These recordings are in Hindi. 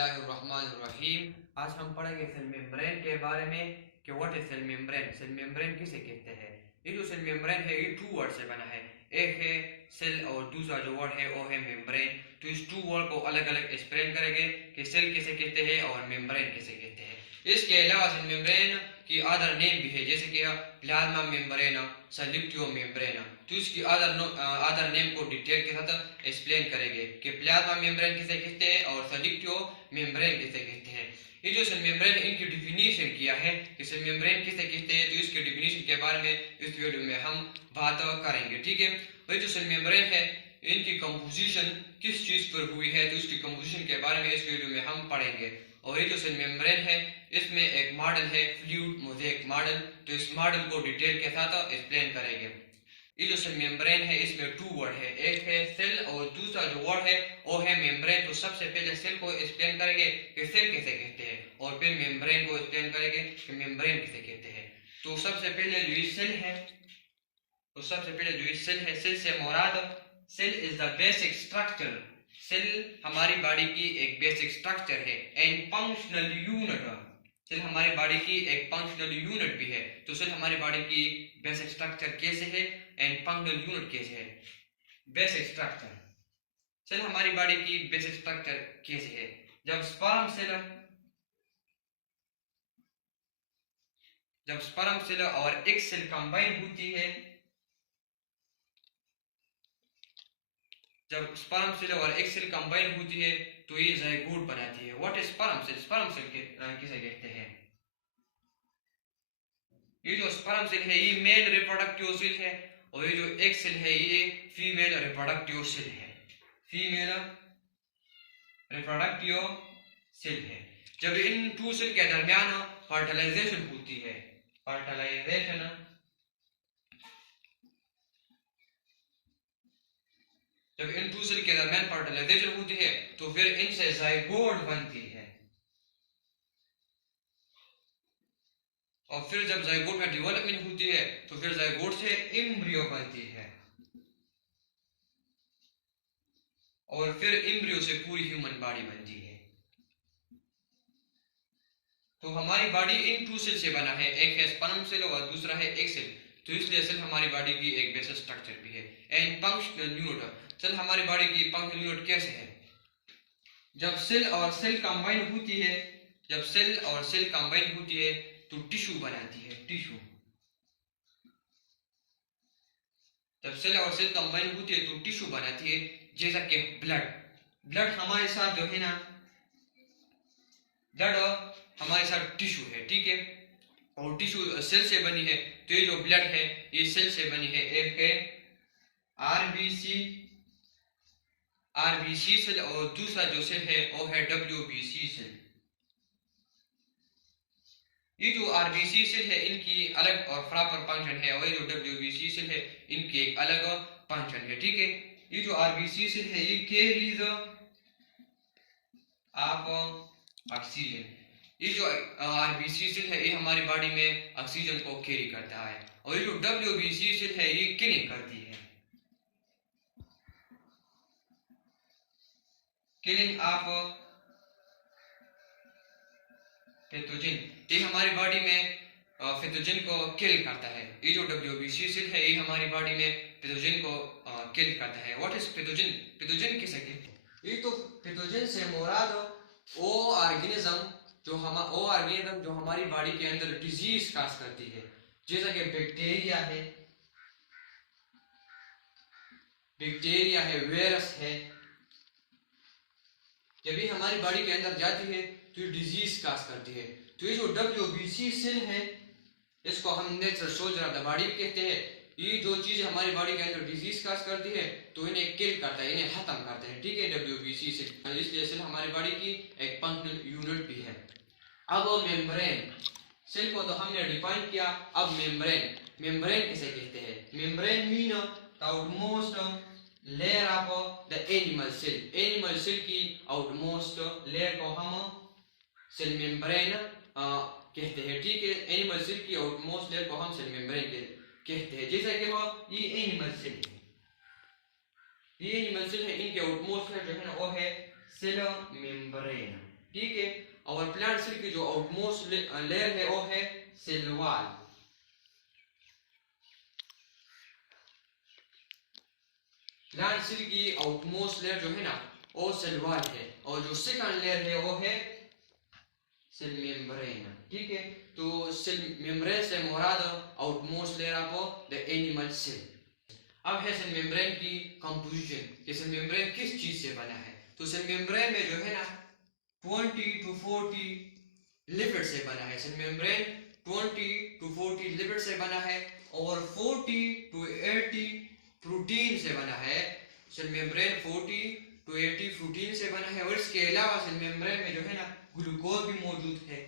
बिस्मिल्लाहिर्रहमानिर्रहीम। आज हम पढ़ेंगे सेल मेम्ब्रेन के बारे में कि what is cell membrane, cell membrane किसे कहते हैं। ये जो सेल मेम्ब्रेन है ये टू वर्ड से बना है, एक है सेल और दूसरा जो वर्ड है वो है मेम्ब्रेन। तो इस टू वर्ड को अलग अलग एक्सप्लेन करेंगे कि सेल किसे कहते हैं और मेम्ब्रेन किसे कहते हैं। इसके अलावा सेल मेम्ब्रेन की अदर नेम भी है, जैसे कि प्लाज्मा मेम्ब्रेन, सल्यूटियो मेम्ब्रेन। तो इसकी अदर नेम को डिटेल के साथ एक्सप्लेन करेंगे कि प्लाज्मा मेम्ब्रेन किसे कहते हैं और सल्यूटियो मेम्ब्रेन किसे कहते हैं। ये जो सेल मेम्ब्रेन इनकी डिफिनीशन किया है कि सेल मेम्ब्रेन किसे कहते हैं, तो इसके डिफिनीशन के बारे में इस वीडियो में हम बात करेंगे, ठीक है। वही जो सेल मेम्ब्रेन है इनकी कंपोजिशन किस चीज पर हुई है, तो इसकी कंपोजिशन के बारे में इस वीडियो में हम पढ़ेंगे। और ये जो सेल मेम्ब्रेन है इसमें एक मॉडल है फ्लूइड मोज़ेक मॉडल, तो इस मॉडल को डिटेल के साथ एक्सप्लेन करेंगे। ये जो सेल मेम्ब्रेन है इसमें टू वर्ड है, एक है सेल और दूसरा जो वर्ड है वो है मेम्ब्रेन। तो सबसे पहले सेल को एक्सप्लेन करेंगे कि सेल किसे कहते हैं और फिर मेम्ब्रेन को एक्सप्लेन करेंगे कि मेम्ब्रेन किसे कहते हैं। तो सबसे पहले जो ये सेल है, सेल से मुराद cell is the basic structure. Cell हमारी बॉडी की एक बेसिक स्ट्रक्चर है एंड फंक्शनल यूनिट। सेल हमारी बॉडी की एक फंक्शनल यूनिट भी है। तो सेल हमारी बॉडी की बेसिक स्ट्रक्चर कैसे है एंड फंक्शनल यूनिट कैसे है। बेसिक स्ट्रक्चर, सेल हमारी बॉडी की बेसिक स्ट्रक्चर कैसे है। जब स्पर्म सेल और एक सेल कंबाइन होती है, जब स्पर्म सेल और एक सेल कंबाइन होती है तो ये ज़ायगोट बनाती है। What is sperm cell, sperm cell किसे कहते हैं। ये जो स्पर्म सेल है ये मेल रिप्रोडक्टिव सेल है और ये जो एक सेल है ये फीमेल रिप्रोडक्टिव सेल है, फीमेल रिप्रोडक्टिव सेल है। जब इन टू सेल के दरमियान फर्टिलाइजेशन होती है, जब इन टू सेल के दरमियान फर्टिलाइजेशन होती है तो फिर इनसे ज़ायगोट बनती है और फिर जब ज़ायगोट में डेवलपमेंट होती है तो फिर ज़ायगोट से एम्ब्रियो बनती है और फिर एम्ब्रियो से पूरी ह्यूमन बॉडी बनती है। तो हमारी बॉडी इन टू सेल से बना है, एक है स्पर्म सेल और दूसरा है एग सेल। तो इसलिए सेल हमारी बॉडी की एक बेसिक स्ट्रक्चर भी है एंड फंक्शनल यूनिट। सेल हमारी बॉडी की फंक्शनल यूनिट कैसे है। जब सेल और सेल कंबाइन होती है, तो टिश्यू बनाती है, टिश्यू। जब सेल और सेल कंबाइन होती है तो टिश्यू बनाती है, जैसा कि ब्लड हमारे साथ जो है ना, ब्लड हमारे साथ टिश्यू है, ठीक है। और टिश्यू सेल से बनी है, तो ये जो ब्लड है ये सेल से बनी है। एक है आरबीसी सेल और दूसरा जो सेल है वो है डब्ल्यूबीसी सेल। ये जो आरबीसी सेल है इनकी अलग और प्रॉपर फंक्शन है और ये जो डब्ल्यूबीसी सेल है इनकी एक अलग फंक्शन है, ठीक है। ये जो आरबीसी सेल है ये कैरीज ऑफ ऑक्सीजन। ये जो आरबीसी सेल है ये हमारी बॉडी में ऑक्सीजन को कैरी करता है और ये जो डब्ल्यूबीसी सेल है ये किलिंग करती है, किलिंग ऑफ पैथोजन। ये हमारी बॉडी में पैथोजन को किल करता है। ये जो डब्ल्यूबीसी सेल है ये हमारी बॉडी में पैथोजन को किल करता है। व्हाट इज पैथोजन, पैथोजन किसे कहते हैं। ये तो पैथोजन से मुराद वो ऑर्गेनिज्म जो हमारी बॉडी के अंदर डिजीज काज करती है, जैसा कि बैक्टीरिया है, वायरस है। जब ये हमारी बॉडी के अंदर जाती है तो ये डिजीज काज करती है। तो ये जो डब्ल्यूबीसी सेल है इसको हम natural soldier of the body कहते हैं। ये जो चीज हमारी बॉडी के अंदर डिजीज काज करती है तो इन्हें किल करता है, इन्हें खत्म करते हैं, ठीक है, डब्ल्यूबीसी सेल। इसलिए सेल हमारी बॉडी की एक फंक्शनल यूनिट भी है। अब मेम्ब्रेन, सेल को तो हमने डिफाइन किया, अब मेम्ब्रेन किसे कहते हैं। Membrane mean the outmost layer of the animal cell. Animal cell की आउटमोस्ट लेयर को हम सेल मेम्ब्रेन कहते हैं, ठीक है। एनिमल सेल की आउटमोस्ट लेयर को हम सेल मेम्ब्रेन कहते हैं। जैसा कि ये एनिमल सेल है, इनके आउटमोस्ट लेयर जो है ना वो है सेल मेम्ब्रेन। ठीक है। और प्लांट सेल की जो आउटमोस्ट लेयर है वो है सेल वॉल। प्लांट सेल की आउटमोस्ट लेयर जो है ना वो सेल वॉल है, और जो सेकंड लेयर है वो है सेल मेम्ब्रेन। ठीक है, तो सेल मेम्ब्रेन से मुराद outermost layer of the animal cell. अब है सेल मेम्ब्रेन की कंपोजिशन, कि सेल मेम्ब्रेन किस चीज से बना है। तो सेल मेम्ब्रेन में जो है ना 20 to 40 लिपिड से बना है। सेल मेम्ब्रेन 20 to 40 लिपिड से बना है, और 40 to 80 प्रोटीन से बना है। सेल मेम्ब्रेन 40 to 80 प्रोटीन से बना है, और इसके अलावा सेल मेम्ब्रेन में जो है ना ग्लूकोज भी मौजूद है,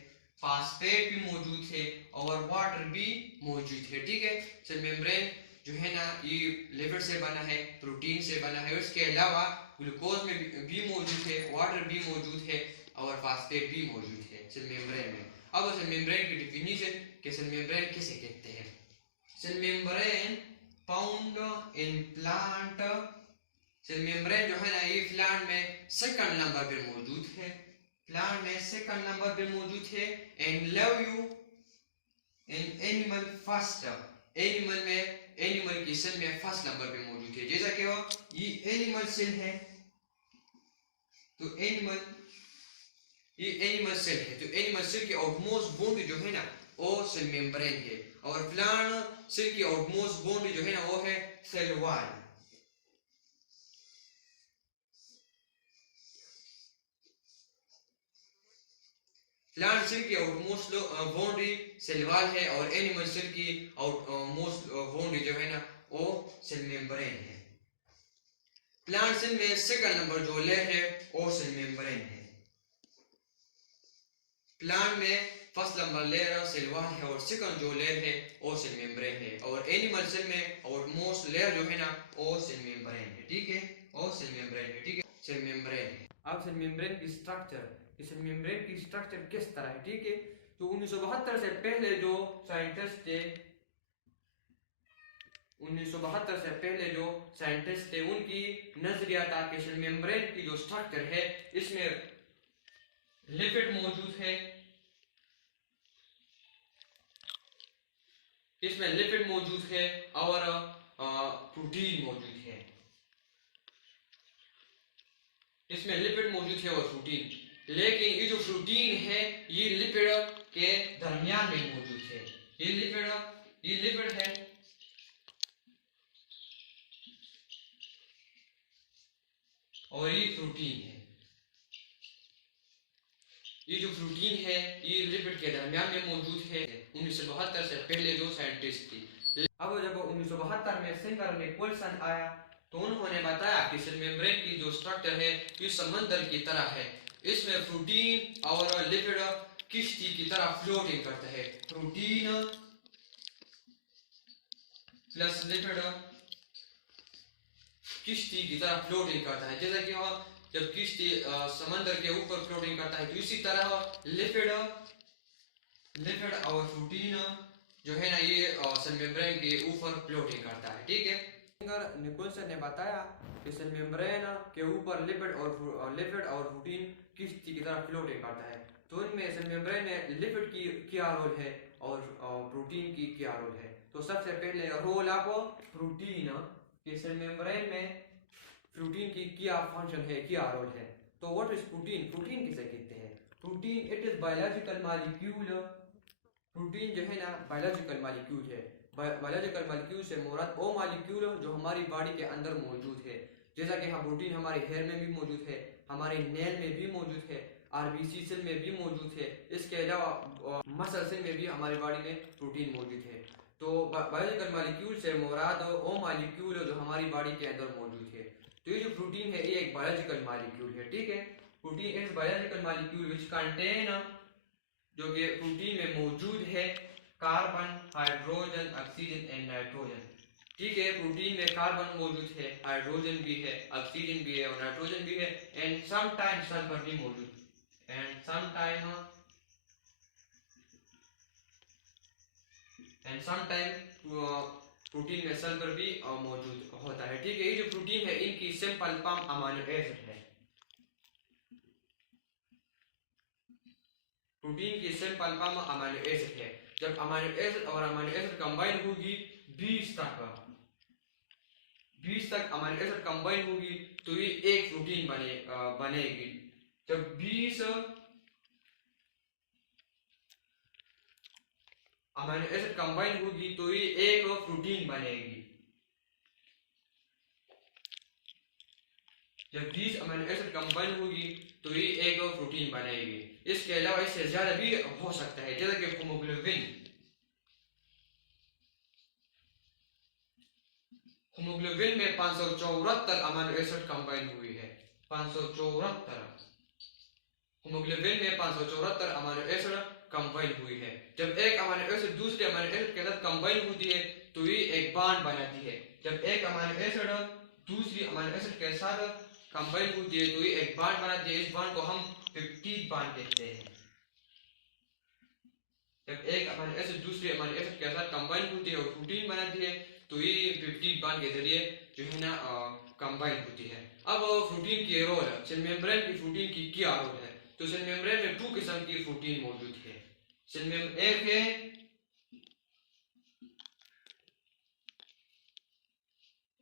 फास्फेट भी मौजूद है, और वाटर भी मौजूद है। ठीक है, सेल मेम्ब्रेन जो है ना ये लिपिड से बना है, प्रोटीन से बना है, और इसके अलावा ग्लूकोज में भी मौजूद है, वाटर भी मौजूद है, और फास्फेट भी मौजूद है सेल मेम्ब्रेन में। अब सेल मेम्ब्रेन की डिफिनीशन कि सेल मेम्ब्रेन किसे कहते हैं। Cell membrane found in plant, cell membrane जो है ना ये प्लांट में सेकंड नंबर पे मौजूद है, प्लांट में सेकंड नंबर पे मौजूद है। And love you in animal first, animal में एनिमल की सेल में फर्स्ट नंबर पे मौजूद है। जैसा कि वो ये एनिमल सेल है, तो ये एनिमल सेल है, तो एनिमल सेल की आउटमोस्ट बाउंड्री जो है ना वो सेल मेम्ब्रेन है, और प्लांट सेल की आउटमोस्ट बाउंड्री जो है ना वो है सेल वॉल। प्लांट सेल की आउटमोस्ट बाउंड्री सेल वॉल है, और एनिमल सेल की आउटमोस्ट बाउंड्री जो है ना वो सेल मेम्ब्रेन है। प्लांट सेल में सेकंड नंबर जो लेयर है वो सेल मेम्ब्रेन है। प्लांट में first number layer cell wall है, और सेकंड जो लेयर है वो सेल मेम्ब्रेन है, और एनिमल सेल में आउटमोस्ट लेयर जो है ना वो सेल मेम्ब्रेन है। ठीक है, वो सेल मेम्ब्रेन है। ठीक है, सेल मेम्ब्रेन है। अब सेल मेम्ब्रेन की स्ट्रक्चर, सेल मेम्ब्रेन की स्ट्रक्चर किस तरह है। ठीक है, तो 1972 से पहले जो साइंटिस्ट थे, 1972 से पहले जो साइंटिस्ट थे उनकी नजरिया था कि सेल मेम्ब्रेन की जो स्ट्रक्चर है इसमें लिपिड मौजूद है, इसमें लिपिड मौजूद है, और प्रोटीन मौजूद है, इसमें लिपिड मौजूद है और प्रोटीन। लेकिन ये जो प्रोटीन है ये लिपिड के दरमियान में मौजूद है, ये लिपिड है, और ये प्रोटीन है। ये जो प्रोटीन है ये लिपिड के दरमियान में मौजूद है। 1972 से पहले जो साइंटिस्ट थी, अब जब 1972 में सिंगर निकोलसन आया तो उन्होंने बताया कि सेल मेम्ब्रेन की जो स्ट्रक्चर है ये समंदर की तरह है, इसमें प्रोटीन और लिपिड किश्ती की तरह फ्लोटिंग करता है। प्रोटीन प्लस लिपिड किश्ती की तरह फ्लोटिंग करता है। जैसा कि जब किश्ती समंदर के ऊपर फ्लोटिंग करता है, तो इसी तरह लिपिड और प्रोटीन जो है ना ये सेल मेम्ब्रेन के ऊपर फ्लोटिंग करता है। ठीक है, निकोलसन ने बताया कि सेल मेम्ब्रेन के ऊपर लिपिड और प्रोटीन किश्ती की तरह फ्लोटिंग करता है। तो इनमें सेल मेम्ब्रेन में लिपिड की क्या रोल है और प्रोटीन की क्या रोल है। तो सबसे पहले रोल ऑफ प्रोटीन कि सेल मेम्ब्रेन में प्रोटीन की क्या फंक्शन है, क्या रोल है। तो व्हाट इज प्रोटीन, प्रोटीन किसे कहते हैं। Protein it is biological molecule, protein जो है ना बायोलॉजिकल मॉलिक्यूल है। बायोलॉजिकल मॉलिक्यूल से मुराद वो मॉलिक्यूल जो हमारी बॉडी के अंदर मौजूद है। जैसा कि हाँ प्रोटीन हमारे हेयर में भी मौजूद है, हमारे नेल में भी मौजूद है, आरबीसी सेल में भी मौजूद है, इसके अलावा मसल सेल में भी हमारी बॉडी में प्रोटीन मौजूद है। तो बायोलॉजिकल मॉलिक्यूल से मुराद वो मॉलिक्यूल जो हमारी बॉडी के अंदर मौजूद है। तो ये जो प्रोटीन है ये एक बायोलॉजिकल मॉलिक्यूल है। ठीक है, protein is biological molecule which contain, जो कि प्रोटीन में मौजूद है carbon, hydrogen, oxygen and nitrogen. ठीक है, प्रोटीन में कार्बन मौजूद है, हाइड्रोजन भी है, ऑक्सीजन भी है और नाइट्रोजन भी है, एंड समटाइम सल्फर भी मौजूद, एंड समटाइम प्रोटीन में सल्फर भी मौजूद होता है। ठीक है, ये जो प्रोटीन है इनकी सिंपल फॉर्म अमीनो एसिड है। प्रोटीन की सेल पल्पा में अमीनो एसिड है। जब अमीनो एसिड और अमीनो एसिड कंबाइन होगी 20 तक अमीनो एसिड कंबाइन होगी तो ये एक प्रोटीन बनेगी। जब 20 अमीनो एसिड कंबाइन होगी तो ये एक प्रोटीन बनेगी। जब 20 अमीनो एसिड कंबाइन होगी तो ये एक प्रोटीन बनेगी। इसके अलावा इससे ज्यादा भी हो सकता है, जैसे कि हीमोग्लोबिन में 574 अमीनो एसिड कंबाइन हुई है। 574 हीमोग्लोबिन में 574 अमीनो एसिड कंबाइन हुई है। जब एक अमीनो एसिड दूसरे अमीनो एसिड के साथ कंबाइन होती है तो ये एक बॉन्ड बनाती है। जब एक अमीनो एसिड दूसरी अमीनो एसिड के साथ कंबाइन होती है तो ये एक बॉन्ड बनाती है। इस बॉन्ड को हम पेप्टाइड बॉन्ड कहते हैं। जब एक अमीनो एसिड दूसरे अमीनो एसिड के साथ कंबाइन होती है और प्रोटीन बनाती है तो ये पेप्टाइड बॉन्ड के जरिए जो है ना कंबाइन होती है। अब प्रोटीन की रोल, सेल मेम्ब्रेन की प्रोटीन की क्या रोल है? तो सेल मेम्ब्रेन में 2 किस्म की प्रोटीन मौजूद है।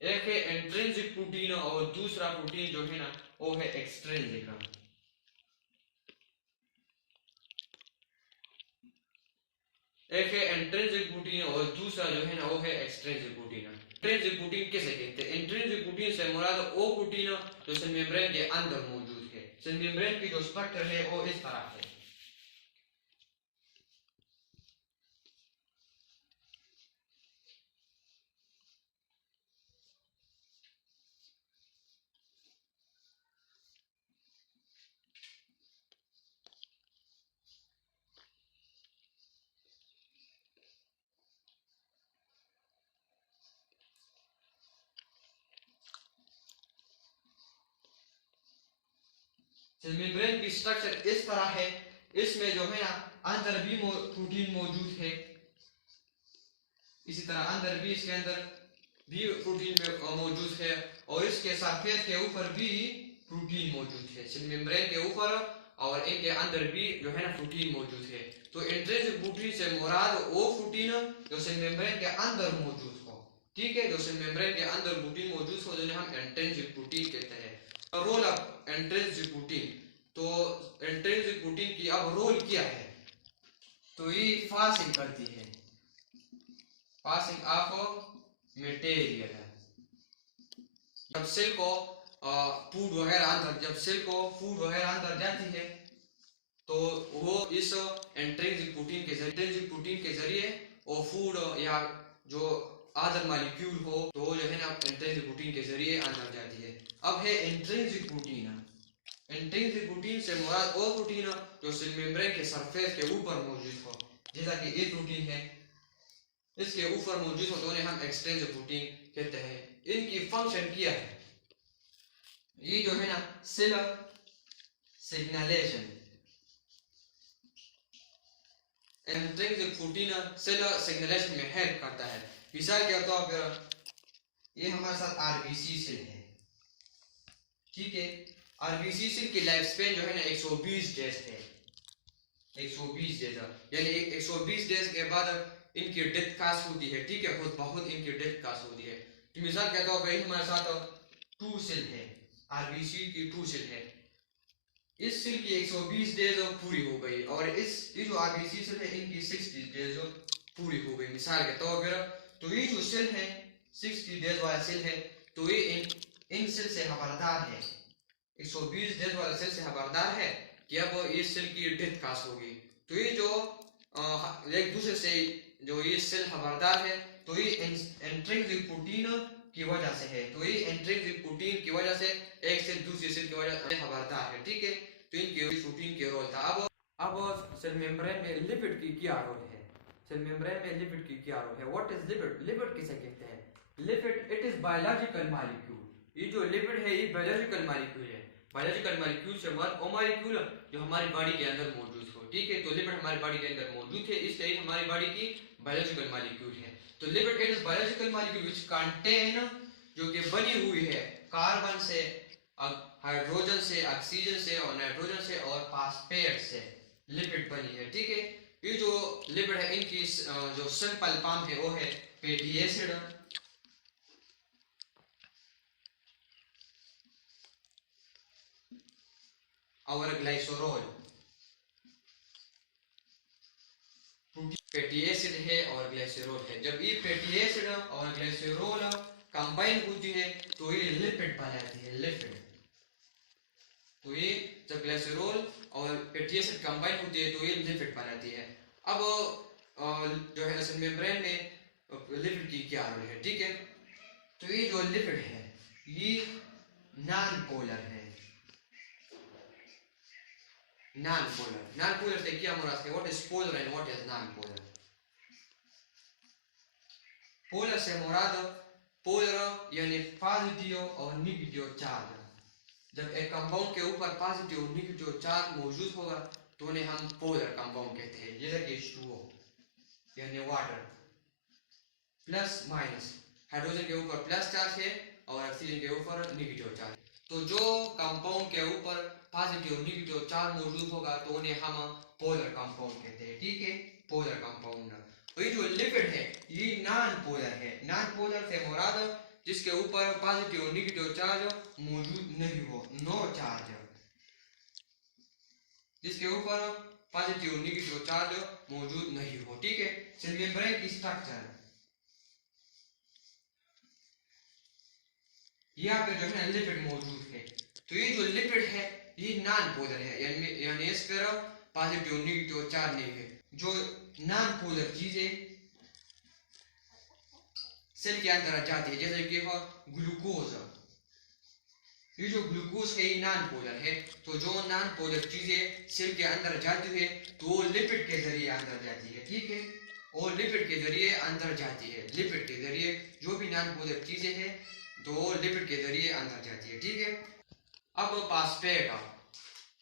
एक है इंट्रिंसिक प्रोटीन और दूसरा प्रोटीन जो है ना वो है एक्सट्रिंसिक। एक है इंट्रिंसिक प्रोटीन और दूसरा जो है ना वो है एक्सट्रिंसिक प्रोटीन। इंट्रिंसिक प्रोटीन किसे कहते हैं? इंट्रिंसिक प्रोटीन से मुराद वो प्रोटीन जो सेल मेम्ब्रेन के अंदर मौजूद है। सेल मेम्ब्रेन की जो स्ट्रक्चर है वो इस तरह है। सेल मेम्ब्रेन की स्ट्रक्चर इस तरह है। इसमें जो है ना अंदर भी प्रोटीन मौजूद है। इसी तरह अंदर भी, इसके अंदर भी प्रोटीन मौजूद है और इसके सरफेस के ऊपर भी प्रोटीन मौजूद है। सेल मेम्ब्रेन के ऊपर और इनके अंदर भी जो है ना प्रोटीन मौजूद है। तो इंट्रिंसिक प्रोटीन से मुराद वो प्रोटीन जो सेल मेम्ब्रेन के अंदर मौजूद हो। ठीक है, जो सेल मेम्ब्रेन के अंदर प्रोटीन मौजूद हो जिन्हें हम इंट्रिंसिक प्रोटीन कहते हैं। रोल ऑफ इंट्रिंसिक प्रोटीन, तो इंट्रिंसिक प्रोटीन की अब रोल क्या है? तो ये पासिंग करती है, पासिंग ऑफ मटेरियल। जब सेल को फूड वगैरह अंदर जाती है तो वो इस इंट्रिंसिक प्रोटीन के जरिए वो फूड या जो अदर मॉलिक्यूल हो तो जो है ना इंट्रिंसिक प्रोटीन के जरिए अंदर जाती है। अब है इंट्रिंसिक प्रोटीन। इंट्रिंसिक प्रोटीन से मुराद वो प्रोटीन जो सेल मेम्ब्रेन के सरफेस के ऊपर मौजूद हो, जैसा कि ये प्रोटीन है इसके ऊपर मौजूद हो तो उन्हें हम एक्सट्रिंसिक प्रोटीन कहते हैं। इनकी फंक्शन क्या है? ये जो है ना सेल सिग्नलेशन, इंट्रिंसिक प्रोटीन सेल सिग्नलेशन में हेल्प करता है। मिसाल के तौर पर ये हमारे साथ आरबीसी सेल है। ठीक है, आरबीसी सेल की लाइफ स्पेन जो है ना 120 डेज है। 120 डेज यानी 120 डेज के बाद इनकी डेथ कास होती है। ठीक है, बहुत इनकी डेथ कास होती है। तो मिसाल के तौर पर हमारे साथ 2 सेल है, आरबीसी की 2 सेल है। इस सेल की 120 डेज पूरी हो गई और ये जो आरबीसी सेल है इनकी 60 डेज पूरी हो गई। मिसाल के तौर पर तो ये जो सेल है 60 डेज वाला सेल है तो ये इन सेल से खबरदार है, 120 डेज वाला सेल से खबरदार है कि अब इस सेल की डेथ कास होगी। तो ये जो एक दूसरे से जो ये सेल खबरदार है तो ये इंट्रिंसिक प्रोटीन की वजह से है। तो ये इंट्रिंसिक प्रोटीन की वजह से एक सेल दूसरी सेल की वजह से खबरदार है। ठीक है, तो इनकी प्रोटीन के रोल था। अब सेल मेम्ब्रेन में लिपिड की क्या रोल है? सेल मेम्ब्रेन में लिपिड की क्या रोल है? What is lipid? लिपिड किसे कहते हैं? Lipid it is biological molecule. ये जो लिपिड है ये बायोलॉजिकल मॉलिक्यूल है। बायोलॉजिकल मॉलिक्यूल से मुराद वो मॉलिक्यूल जो हमारी बॉडी के अंदर मौजूद हो। ठीक है, तो लिपिड हमारी बॉडी के अंदर मौजूद है, इसलिए हमारी बॉडी की बायोलॉजिकल मॉलिक्यूल है। तो lipid it is biological molecule which contain, जो कि बनी हुई है कार्बन से, हाइड्रोजन से, ऑक्सीजन से और नाइट्रोजन से और फास्फेट से। लिपिड बनी है, ठीक है। ये जो लिपिड है इनकी जो सिंपल फॉर्म है वो है फैटी एसिड और ग्लाइसोरोल। फैटी एसिड है और ग्लाइसोरोल है। जब ये फैटी एसिड और ग्लाइसोरोल कंबाइन होती है तो ये लिपिड बनाती है, लिपिड। तो ये जब ग्लाइसोरोल और फैटी एसिड कंबाइन होती है तो ये लिपिड बनाती है। अब जो है सेल मेम्ब्रेन में लिपिड की क्या रोल है, ठीक है। तो ये जो लिपिड है ये नॉन पोलर है। नॉन पोलर, नॉन पोलर से क्या मुराद है? What is polar and what is non polar? Polar से मुराद पोलर यानी पॉजिटिव और नेगेटिव चार्ज। जब एक कंपाउंड के ऊपर पॉजिटिव और नेगेटिव चार्ज मौजूद होगा तो उन्हें हम पोलर कंपाउंड कहते हैं। जैसे कि H2O यानी वाटर, प्लस माइनस, हाइड्रोजन के ऊपर प्लस चार्ज है और ऑक्सीजन के ऊपर नेगेटिव चार्ज। तो जो कंपाउंड के ऊपर पॉजिटिव और नेगेटिव चार्ज मौजूद होगा तो उन्हें हम पोलर कंपाउंड कहते हैं, ठीक है, पोलर कंपाउंड। तो ये जो लिपिड है ये नॉन पोलर है। नॉन पोलर से मुराद जिसके ऊपर पॉजिटिव और नेगेटिव चार्ज मौजूद नहीं हो, नो चार्ज, जिसके ऊपर पॉजिटिव और नेगेटिव चार्ज मौजूद नहीं हो, ठीक है। सेल मेम्ब्रेन की स्ट्रक्चर यहाँ पे जो है लिपिड मौजूद है। तो ये जो लिपिड है ये नॉन पोलर है, यानी इस पर पॉजिटिव और नेगेटिव चार्ज नहीं है। जो नॉन पोलर चीजें सेल के अंदर जाती है जैसे कि हो ग्लूकोज, ये जो ग्लूकोज है ये नॉन पोलर है। तो जो नॉन पोलर चीजें सेल के अंदर जाती है तो लिपिड के जरिए अंदर जाती है, ठीक है, और लिपिड के जरिए अंदर जाती है। लिपिड के जरिए जो भी नॉन पोलर चीजें हैं तो लिपिड के जरिए अंदर जाती है, ठीक है। अब फास्फेट,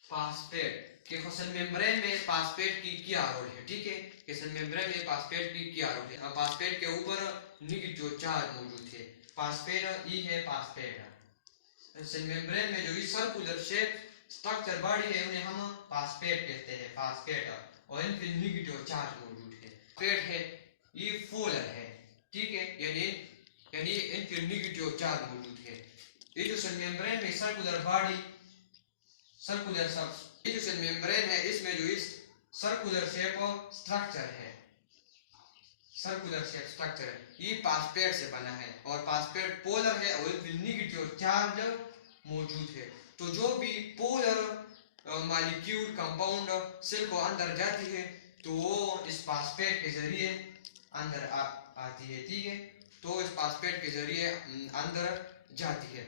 फास्फेट के सेल मेम्ब्रेन में फास्फेट की क्या रोल है, ठीक है, कि सेल मेम्ब्रेन में फास्फेट की क्या रोल है। फास्फेट के ऊपर नेगेटिव चार्ज मौजूद है। फास्फेट ई है फास्फेट। सेल मेम्ब्रेन में जो ये सर्कुलर शेप स्ट्रक्चर बॉडी है उन्हें हम फास्फेट कहते हैं, फास्फेट, और इन पे नेगेटिव चार्ज मौजूद है। फास्फेट है ये पोलर है, ठीक है, यानी इन पे नेगेटिव चार्ज मौजूद है। ये जो सेल मेम्ब्रेन में सर्कुलर बॉडी, सर्कुलर सब, ये जो सेल मेम्ब्रेन है इसमें जो इस सर्कुलर शेप स्ट्रक्चर है, सर्कुलर शेप स्ट्रक्चर ये फास्फेट से बना है और फास्फेट पोलर है और इसमें नेगेटिव चार्ज मौजूद है। तो जो भी पोलर मॉलिक्यूल कंपाउंड सेल को अंदर जाती है तो वो इस फास्फेट के जरिए अंदर आती है, ठीक है। तो इस फास्फेट के जरिए अंदर जाती है।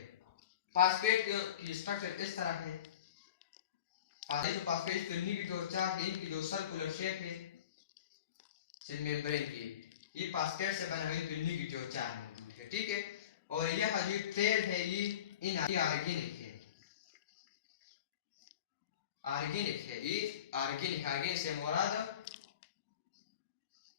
फास्फेट की स्ट्रक्चर इस तरह है। जो फास्फेट के नेगेटिव चार्ज इनकी जो सर्कुलर शेप है सेल मेम्ब्रेन की, ये फास्फेट से बना हुई नेगेटिव चार्ज मौजूद है, ठीक है। और यह जो ट्रेड है ये ऑर्गेनिक है, ऑर्गेनिक है, ये ऑर्गेनिक, ऑर्गेनिक से मुराद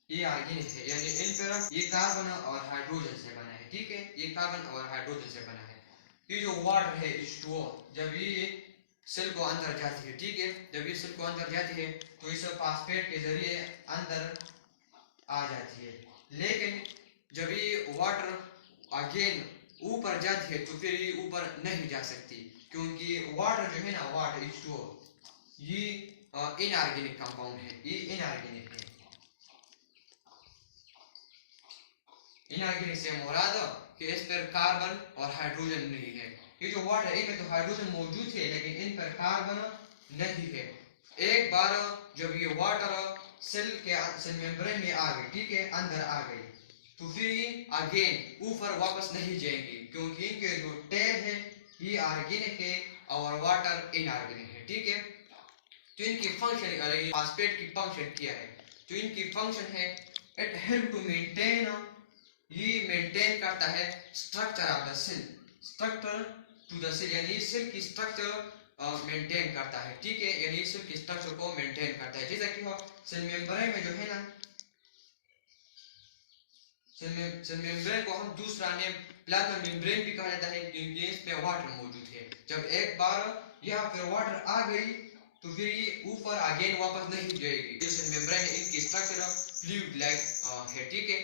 ये ऑर्गेनिक है, यानी इन पर ये कार्बन और हाइड्रोजन से बना है, ठीक है, ये कार्बन और हाइड्रोजन से बना है। ये जो वाटर है H2O जब ये सेल को अंदर जाती है, ठीक है, जब ये सेल को अंदर जाती है तो इस फास्फेट के जरिए अंदर आ जाती है। लेकिन जब ये वाटर अगेन ऊपर जाती है तो फिर ये ऊपर नहीं जा सकती क्योंकि वाटर जो है ना, वाटर H2O ये इनऑर्गेनिक कंपाउंड है, ये इनऑर्गेनिक है। इनऑर्गेनिक से मुराद कि इस पर कार्बन और हाइड्रोजन नहीं है। ये जो वाटर है इनमें तो हाइड्रोजन मौजूद है लेकिन इन पर कार्बन नहीं है। एक बार जब ये वाटर सेल मेम्ब्रेन में आ गई, ठीक है, अंदर आ गई, तो फिर ये अगेन ऊपर वापस नहीं जाएंगी क्योंकि इनके जो टेल है ये ऑर्गेनिक है और वाटर इनऑर्गेनिक है, ठीक है। तो इनकी फंक्शन, फास्फेट की फंक्शन क्या है? तो इनकी फंक्शन है इट हेल्प टू मेंटेन, ये मेंटेन करता है structure of the cell, structure to the cell, यानी सेल की स्ट्रक्चर मेंटेन करता है, ठीक है, यानी सेल की स्ट्रक्चर को मेंटेन करता है। जैसा कि वो सेल मेम्ब्रेन में जो है ना, सेल मेम्ब्रेन को हम दूसरा नेम प्लाज्मा मेम्ब्रेन भी कहा जाता है क्योंकि इस पे वाटर मौजूद है। जब एक बार यहाँ पे वाटर आ गई तो फिर ये ऊपर अगेन वापस नहीं जाएगी। जो सेल मेम्ब्रेन है इनकी स्ट्रक्चर फ्लूइड लाइक है, ठीक है।